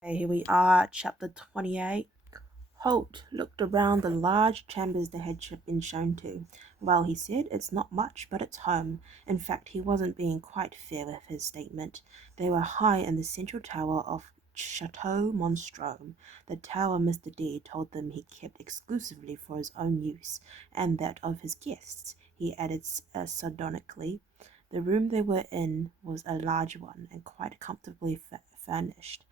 Okay, here we are, chapter 28. Holt looked around the large chambers they had been shown to. Well, he said, it's not much, but it's home. In fact, he wasn't being quite fair with his statement. They were high in the central tower of Chateau Monstrome, the tower Mr. D told them he kept exclusively for his own use, and that of his guests, he added sardonically. The room they were in was a large one, and quite comfortably furnished.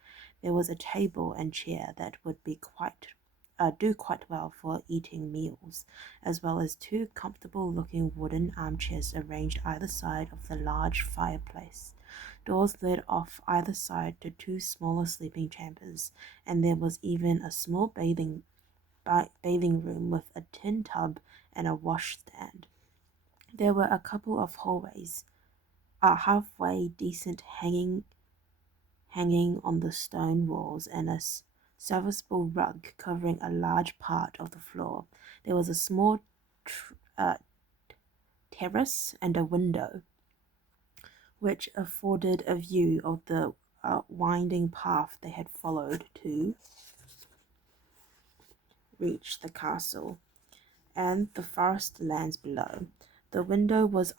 There was a table and chair that would be do quite well for eating meals, as well as two comfortable-looking wooden armchairs arranged either side of the large fireplace. Doors led off either side to two smaller sleeping chambers, and there was even a small bathing room with a tin tub and a washstand. There were a couple of hallways, a halfway decent hanging on the stone walls, and a serviceable rug covering a large part of the floor. There was a small terrace and a window, which afforded a view of the winding path they had followed to reach the castle and the forest lands below. The window was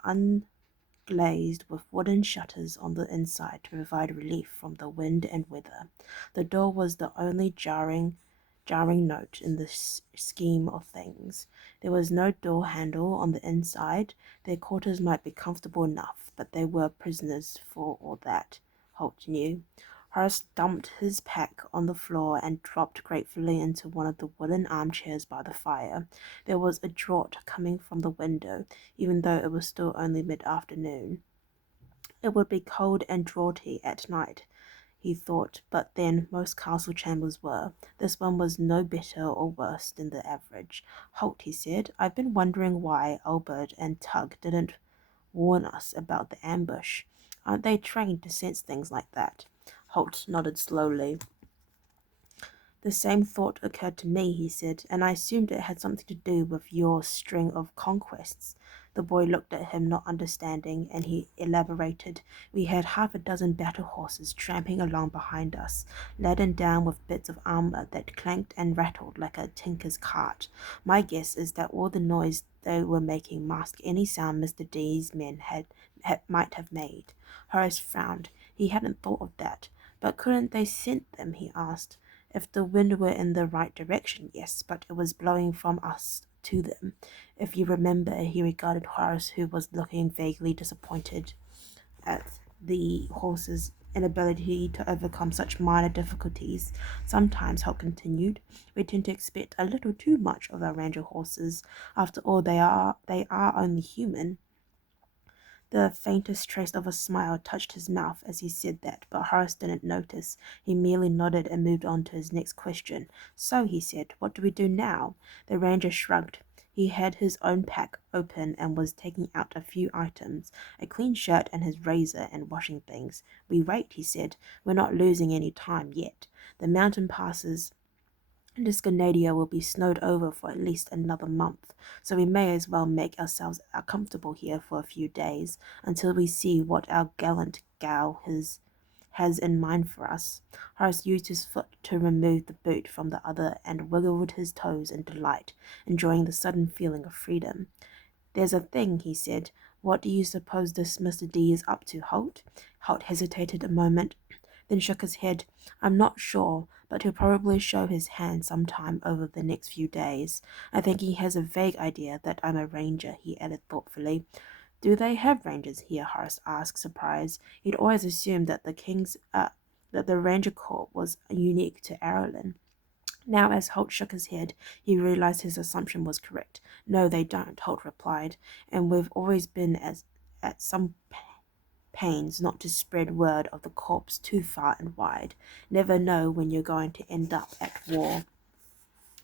glazed with wooden shutters on the inside to provide relief from the wind and weather. The door was the only jarring note in the scheme of things. There was no door handle on the inside. Their quarters might be comfortable enough, but they were prisoners for all that, Holt knew. Horace dumped his pack on the floor and dropped gratefully into one of the wooden armchairs by the fire. There was a draught coming from the window, even though it was still only mid-afternoon. It would be cold and draughty at night, he thought, but then most castle chambers were. This one was no better or worse than the average. Holt, he said, I've been wondering why Albert and Tug didn't warn us about the ambush. Aren't they trained to sense things like that? Holt nodded slowly. The same thought occurred to me, he said, and I assumed it had something to do with your string of conquests. The boy looked at him, not understanding, and he elaborated. We had half a dozen battle horses tramping along behind us, laden down with bits of armor that clanked and rattled like a tinker's cart. My guess is that all the noise they were making masked any sound Mr. D's men might have made. Horace frowned. He hadn't thought of that. But couldn't they scent them? He asked. If the wind were in the right direction, yes, but it was blowing from us to them. If you remember, he regarded Horace, who was looking vaguely disappointed at the horse's inability to overcome such minor difficulties. Sometimes, Holt continued, we tend to expect a little too much of our ranger horses. After all, they are only human. The faintest trace of a smile touched his mouth as he said that, but Horace didn't notice. He merely nodded and moved on to his next question. So, he said, what do we do now? The ranger shrugged. He had his own pack open and was taking out a few items, a clean shirt and his razor and washing things. We wait, he said. We're not losing any time yet. The mountain passes this Ganadia will be snowed over for at least another month, so we may as well make ourselves comfortable here for a few days until we see what our gallant gal has in mind for us. Horace used his foot to remove the boot from the other and wiggled his toes in delight, enjoying the sudden feeling of freedom. There's a thing, he said. What do you suppose this Mr. D is up to, Holt? Holt hesitated a moment, then shook his head. I'm not sure, but he'll probably show his hand sometime over the next few days. I think he has a vague idea that I'm a ranger, he added thoughtfully. Do they have rangers here? Horace asked, surprised. He'd always assumed that that the ranger corps was unique to Arrowlin. Now, as Holt shook his head, he realized his assumption was correct. No, they don't, Holt replied, and we've always been at some pains not to spread word of the corpse too far and wide. Never know when you're going to end up at war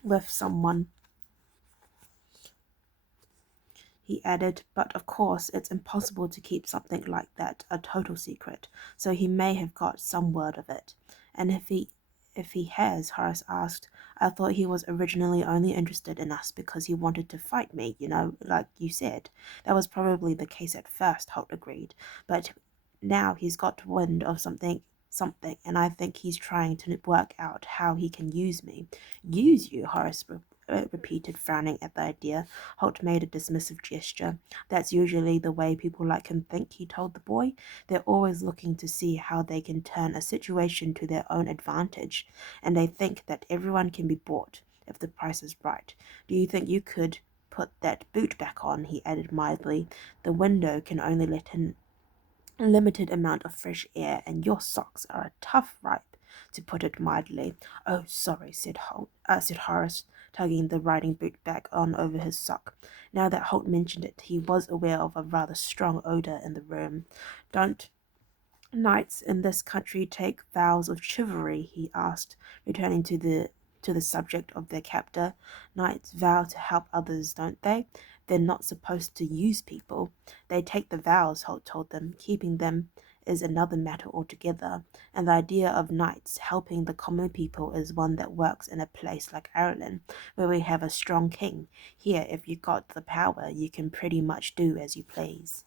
with someone, he added, but of course it's impossible to keep something like that a total secret, so he may have got some word of it. And if he has, Horace asked, I thought he was originally only interested in us because he wanted to fight me, like you said. That was probably the case at first, Holt agreed, but now he's got wind of something, and I think he's trying to work out how he can use me." "Use you?" Horace repeated, frowning at the idea. Holt made a dismissive gesture. "That's usually the way people like him think," he told the boy. "They're always looking to see how they can turn a situation to their own advantage, and they think that everyone can be bought if the price is right. Do you think you could put that boot back on?" he added mildly. "The window can only let in a limited amount of fresh air, and your socks are a tough ripe, to put it mildly." "Oh, sorry," said Horace, tugging the riding boot back on over his sock. Now that Holt mentioned it, he was aware of a rather strong odor in the room. "Don't knights in this country take vows of chivalry?" he asked, returning to the subject of their captor. "Knights vow to help others, don't they? They're not supposed to use people." "They take the vows," Holt told them. "Keeping them is another matter altogether, and the idea of knights helping the common people is one that works in a place like Ireland, where we have a strong king. Here, if you got the power, you can pretty much do as you please."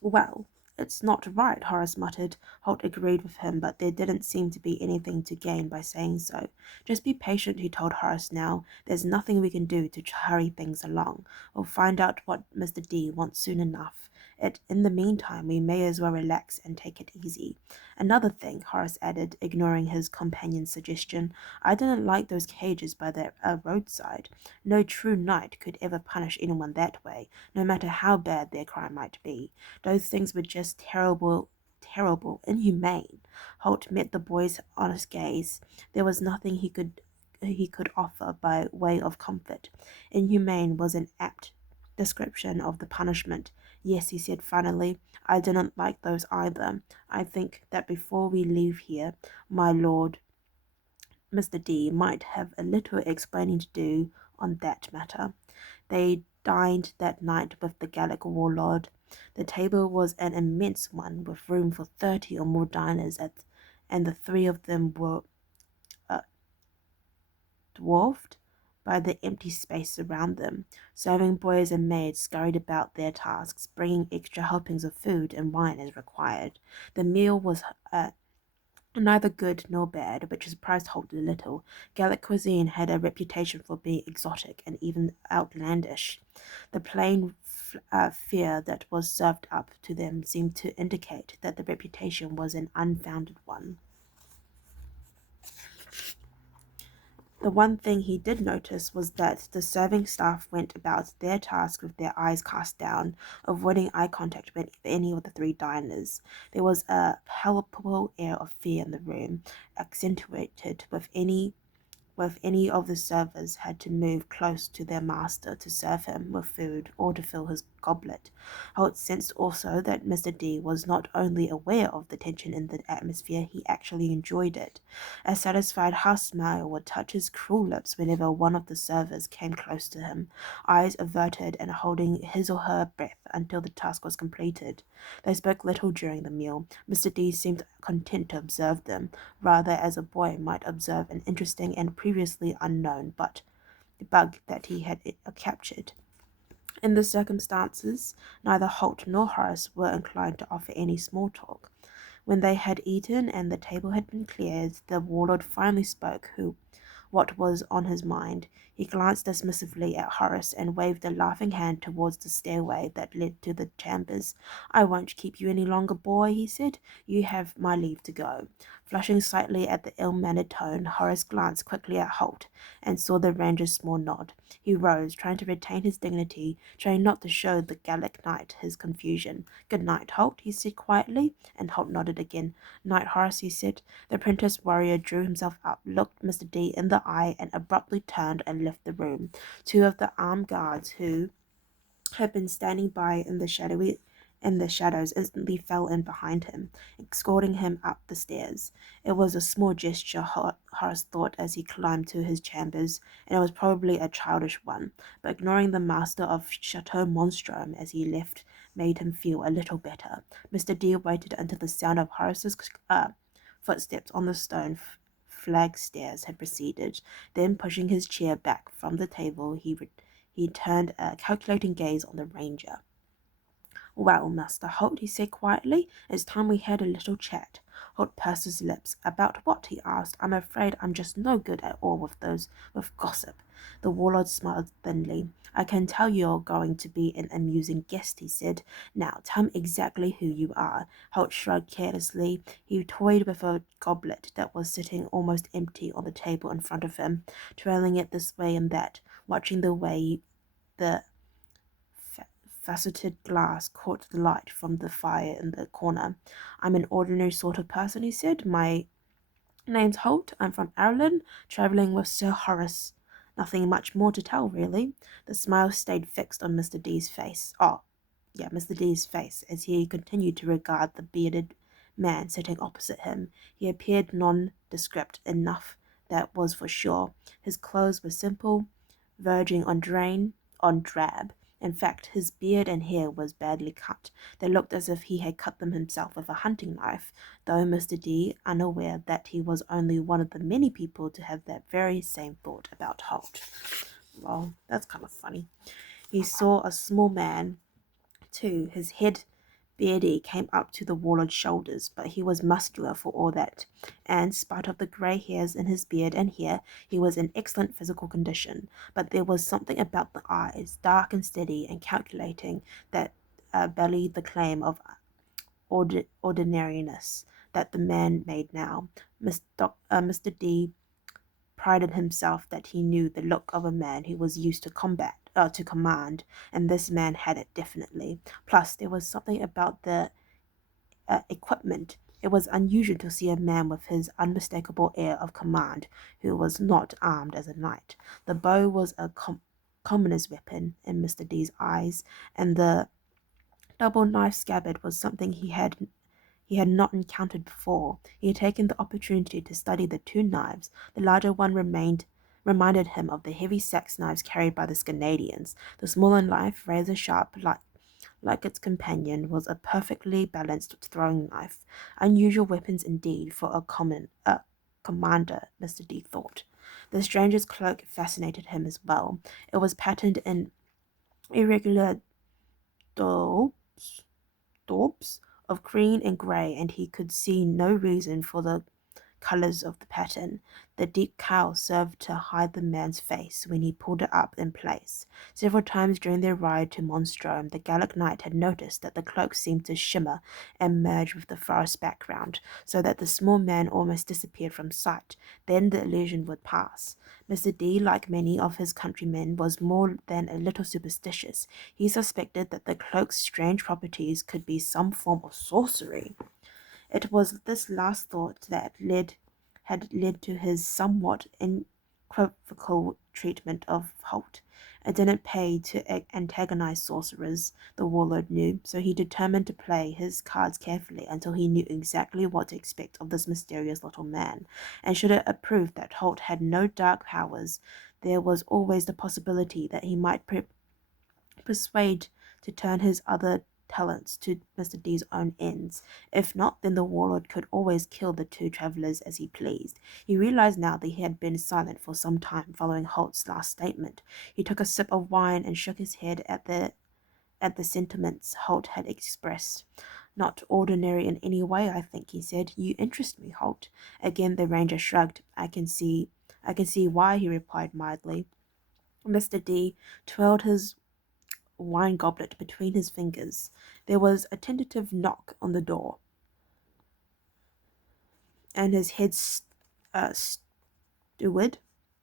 "Well, it's not right," Horace muttered. Holt agreed with him, but there didn't seem to be anything to gain by saying so. "Just be patient," he told Horace now. "There's nothing we can do to hurry things along. We'll find out what Mr. D wants soon enough. In the meantime, we may as well relax and take it easy. Another thing," Horace added, ignoring his companion's suggestion, "I didn't like those cages by the roadside. No true knight could ever punish anyone that way, no matter how bad their crime might be. Those things were just terrible, terrible, inhumane." Holt met the boy's honest gaze. There was nothing he could offer by way of comfort. Inhumane was an apt description of the punishment. "Yes," he said finally, "I didn't like those either. I think that before we leave here, my lord Mr. D might have a little explaining to do on that matter." They dined that night with the Gallic warlord. The table was an immense one, with room for 30 or more diners, and the three of them were uh, dwarfed by the empty space around them. Serving boys and maids scurried about their tasks, bringing extra helpings of food and wine as required. The meal was neither good nor bad, which surprised Holt a little. Gallic cuisine had a reputation for being exotic and even outlandish. The plain fare that was served up to them seemed to indicate that the reputation was an unfounded one. The one thing he did notice was that the serving staff went about their task with their eyes cast down, avoiding eye contact with any of the three diners. There was a palpable air of fear in the room, accentuated with any of the servers had to move close to their master to serve him with food or to fill his goblet. Holt sensed also that Mr. D was not only aware of the tension in the atmosphere, he actually enjoyed it. A satisfied half-smile would touch his cruel lips whenever one of the servers came close to him, eyes averted and holding his or her breath until the task was completed. They spoke little during the meal. Mr. D seemed content to observe them, rather as a boy might observe an interesting and previously unknown bug that he had captured. In the circumstances, neither Holt nor Horace were inclined to offer any small talk. When they had eaten and the table had been cleared, the warlord finally spoke what was on his mind. He glanced dismissively at Horace and waved a laughing hand towards the stairway that led to the chambers. "I won't keep you any longer, boy," he said. "You have my leave to go." Flushing slightly at the ill-mannered tone, Horace glanced quickly at Holt and saw the ranger's small nod. He rose, trying to retain his dignity, trying not to show the Gallic knight his confusion. "Good night, Holt," he said quietly, and Holt nodded again. "Night, Horace," he said. The apprentice warrior drew himself up, looked Mr. D in the eye, and abruptly turned and left the room. Two of the armed guards who had been standing by in the shadows instantly fell in behind him, escorting him up the stairs. It was a small gesture, Horace thought as he climbed to his chambers, and it was probably a childish one, but ignoring the master of Chateau Monstrom as he left made him feel a little better. Mr. D waited until the sound of Horace's footsteps on the stone flag stairs had receded. Then, pushing his chair back from the table, he turned a calculating gaze on the ranger. Well, Master Holt, he said quietly, it's time we had a little chat. Holt pursed his lips. About what? He asked. I'm afraid I'm just no good at all with gossip. The warlord smiled thinly. I can tell you're going to be an amusing guest, he said. Now, tell me exactly who you are. Holt shrugged carelessly. He toyed with a goblet that was sitting almost empty on the table in front of him, twirling it this way and that, watching the way the faceted glass caught the light from the fire in the corner. I'm an ordinary sort of person, he said. My name's Holt. I'm from Ireland, travelling with Sir Horace. Nothing much more to tell, really. The smile stayed fixed on Mr. D's face. Mr. D's face, as he continued to regard the bearded man sitting opposite him. He appeared nondescript enough, that was for sure. His clothes were simple, verging on drab. In fact, his beard and hair was badly cut. They looked as if he had cut them himself with a hunting knife, though Mr. D, unaware that he was only one of the many people to have that very same thought about Holt. Well, that's kind of funny. He saw a small man, too. His head beardy came up to the warlord's shoulders, but he was muscular for all that, and, spite of the grey hairs in his beard and hair, he was in excellent physical condition. But there was something about the eyes, dark and steady and calculating, that belied the claim of ordinariness that the man made now. Mr. D prided himself that he knew the look of a man who was used to command, and this man had it definitely. Plus, there was something about the equipment. It was unusual to see a man with his unmistakable air of command who was not armed as a knight. The bow was a commoner's weapon in Mr. D's eyes, and the double knife scabbard was something he had not encountered before. He had taken the opportunity to study the two knives. The larger one reminded him of the heavy sax knives carried by the Scandinavians. The smaller knife, razor sharp, like its companion, was a perfectly balanced throwing knife. Unusual weapons indeed for a commander, Mr. D thought. The stranger's cloak fascinated him as well. It was patterned in irregular daubs of green and grey, and he could see no reason for the colours of the pattern. The deep cowl served to hide the man's face when he pulled it up in place. Several times during their ride to Monstrom, the Gallic knight had noticed that the cloak seemed to shimmer and merge with the forest background, so that the small man almost disappeared from sight. Then the illusion would pass. Mr. D, like many of his countrymen, was more than a little superstitious. He suspected that the cloak's strange properties could be some form of sorcery. It was this last thought that had led to his somewhat equivocal treatment of Holt. It didn't pay to antagonize sorcerers, the warlord knew, so he determined to play his cards carefully until he knew exactly what to expect of this mysterious little man. And should it prove that Holt had no dark powers, there was always the possibility that he might persuade to turn his other talents to Mr. D's own ends. If not, then the warlord could always kill the two travellers as he pleased. He realized now that he had been silent for some time following Holt's last statement. He took a sip of wine and shook his head at the sentiments Holt had expressed. Not ordinary in any way, I think, he said. You interest me, Holt. Again the ranger shrugged. I can see why, he replied mildly. Mr. D twirled his wine goblet between his fingers. There was a tentative knock on the door, and his head steward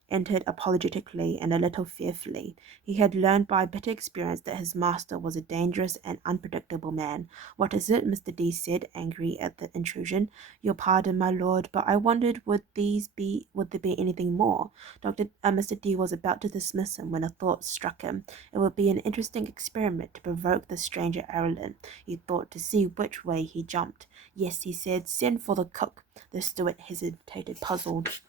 entered apologetically and a little fearfully. He had learned by bitter experience that his master was a dangerous and unpredictable man. What is it? Mr. D said, angry at the intrusion. Your pardon, my lord, but I wondered would there be anything more? Mr. D was about to dismiss him when a thought struck him. It would be an interesting experiment to provoke the stranger Ireland, he thought, to see which way he jumped. Yes, he said, send for the cook. The steward hesitated, puzzled.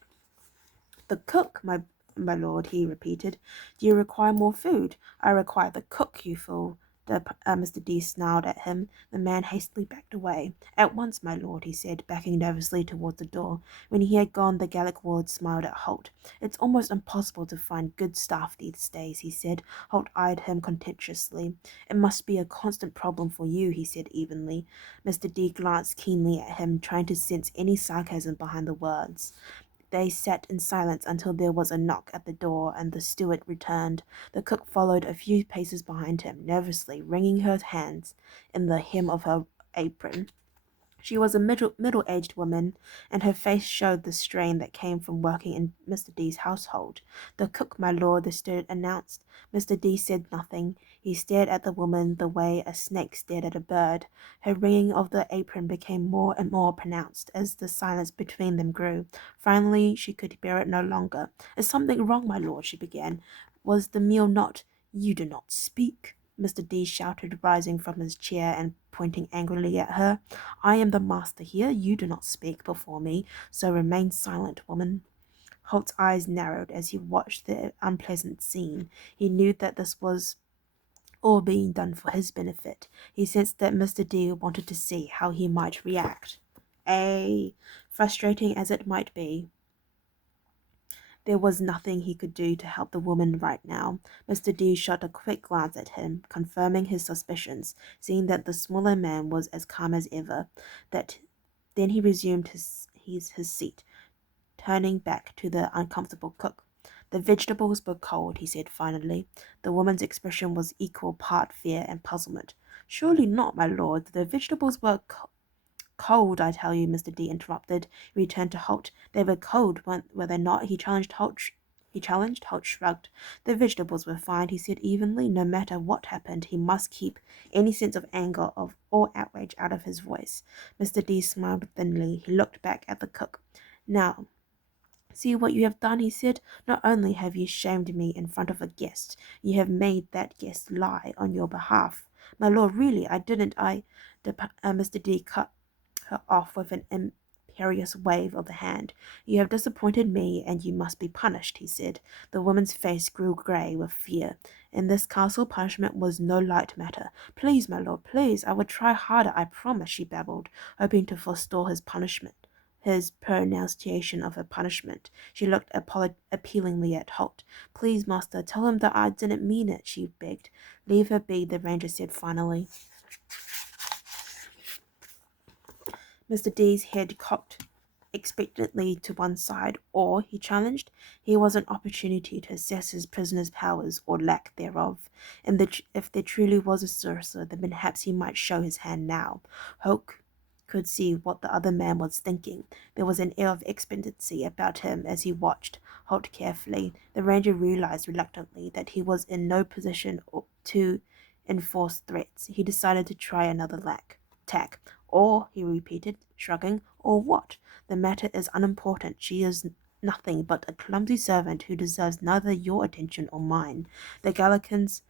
The cook, my lord, he repeated. Do you require more food? I require the cook, you fool. Mr. D snarled at him. The man hastily backed away. At once, my lord, he said, backing nervously towards the door. When he had gone, the Gallic ward smiled at Holt. It's almost impossible to find good staff these days, he said. Holt eyed him contemptuously. It must be a constant problem for you, he said evenly. Mr. D glanced keenly at him, trying to sense any sarcasm behind the words. They sat in silence until there was a knock at the door and the steward returned. The cook followed a few paces behind him, nervously wringing her hands in the hem of her apron. She was a middle-aged woman, and her face showed the strain that came from working in Mr. D's household. The cook, my lord, the steward announced. Mr. D said nothing. He stared at the woman the way a snake stared at a bird. Her wringing of the apron became more and more pronounced as the silence between them grew. Finally, she could bear it no longer. Is something wrong, my lord? She began. Was the meal not? You do not speak, Mr. D shouted, rising from his chair and pointing angrily at her. I am the master here. You do not speak before me, so remain silent, woman. Holt's eyes narrowed as he watched the unpleasant scene. He knew that this was all being done for his benefit. He sensed that Mr. D wanted to see how he might react. Frustrating as it might be, there was nothing he could do to help the woman right now. Mr. D shot a quick glance at him, confirming his suspicions, seeing that the smaller man was as calm as ever. Then he resumed his seat, turning back to the uncomfortable cook. The vegetables were cold, he said finally. The woman's expression was equal part fear and puzzlement. Surely not, my lord. The vegetables were cold, I tell you, Mr. D interrupted. He returned to Holt. They were cold, were they not? He challenged. Holt shrugged. The vegetables were fine, he said evenly. No matter what happened, he must keep any sense of anger or outrage out of his voice. Mr. D smiled thinly. He looked back at the cook. Now, see what you have done, he said. Not only have you shamed me in front of a guest, you have made that guest lie on your behalf. My lord, really, I didn't. Mr. D cut her off with an imperious wave of the hand. You have disappointed me, and you must be punished, he said. The woman's face grew grey with fear. In this castle, punishment was no light matter. Please, my lord, please, I will try harder, I promise, she babbled, hoping to forestall his pronunciation of her punishment. She looked appealingly at Holt. Please, master, tell him that I didn't mean it, she begged. Leave her be, the ranger said finally. Mr. D's head cocked expectantly to one side, or, he challenged, here was an opportunity to assess his prisoner's powers, or lack thereof. If there truly was a sorcerer, then perhaps he might show his hand now. Holt could see what the other man was thinking. There was an air of expectancy about him as he watched Holt carefully. The ranger realized reluctantly that he was in no position to enforce threats. He decided to try another tack. Or, he repeated, shrugging, or what? The matter is unimportant. She is nothing but a clumsy servant who deserves neither your attention or mine. The Gallican's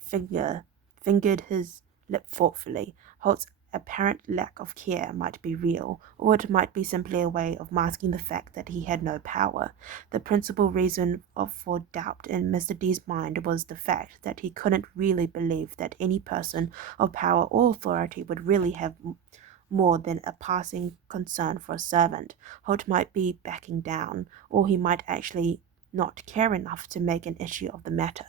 fingered his lip thoughtfully. Holt's apparent lack of care might be real, or it might be simply a way of masking the fact that he had no power. The principal reason for doubt in Mr. D's mind was the fact that he couldn't really believe that any person of power or authority would really have more than a passing concern for a servant. Holt might be backing down, or he might actually not care enough to make an issue of the matter.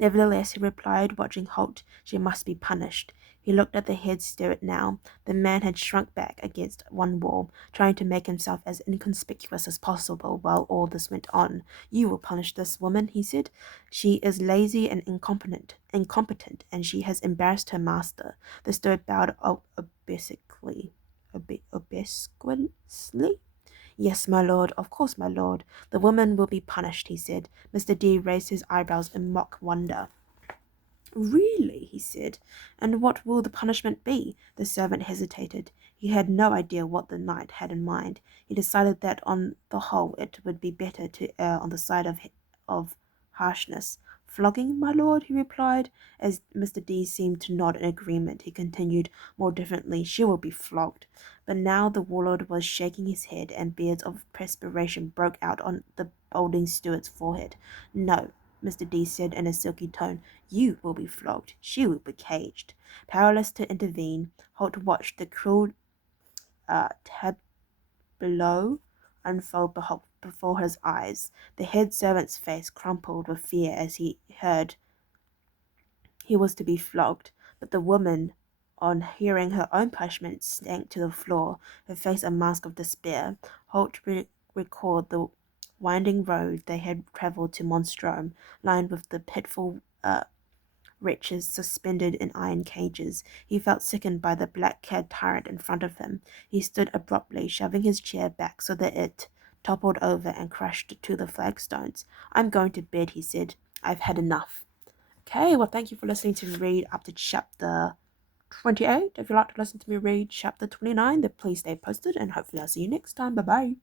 Nevertheless, he replied, watching Holt, she must be punished. He looked at the head steward now. The man had shrunk back against one wall, trying to make himself as inconspicuous as possible while all this went on. You will punish this woman, he said. She is lazy and incompetent, and she has embarrassed her master. The steward bowed obsequiously. Yes, my lord, of course, my lord. The woman will be punished, he said. Mr. D raised his eyebrows in mock wonder. Really, he said. And what will the punishment be? The servant hesitated. He had no idea what the knight had in mind. He decided that on the whole it would be better to err on the side of harshness. Flogging, my lord, he replied. As Mr. D seemed to nod in agreement, he continued more differently, she will be flogged. But now the warlord was shaking his head, and beads of perspiration broke out on the balding steward's forehead. No, Mr. D said in a silky tone. You will be flogged. She will be caged. Powerless to intervene, Holt watched the cruel tableau unfold before his eyes. The head servant's face crumpled with fear as he heard he was to be flogged, but the woman, on hearing her own punishment, sank to the floor, her face a mask of despair. Holt recalled the winding road they had travelled to Monstrom, lined with the pitiful wretches suspended in iron cages. He felt sickened by the black-clad tyrant in front of him. He stood abruptly, shoving his chair back so that it toppled over and crashed to the flagstones. I'm going to bed, he said. I've had enough. Okay, well, thank you for listening to me read up to chapter 28. If you'd like to listen to me read chapter 29, then please stay posted, and hopefully I'll see you next time. Bye-bye.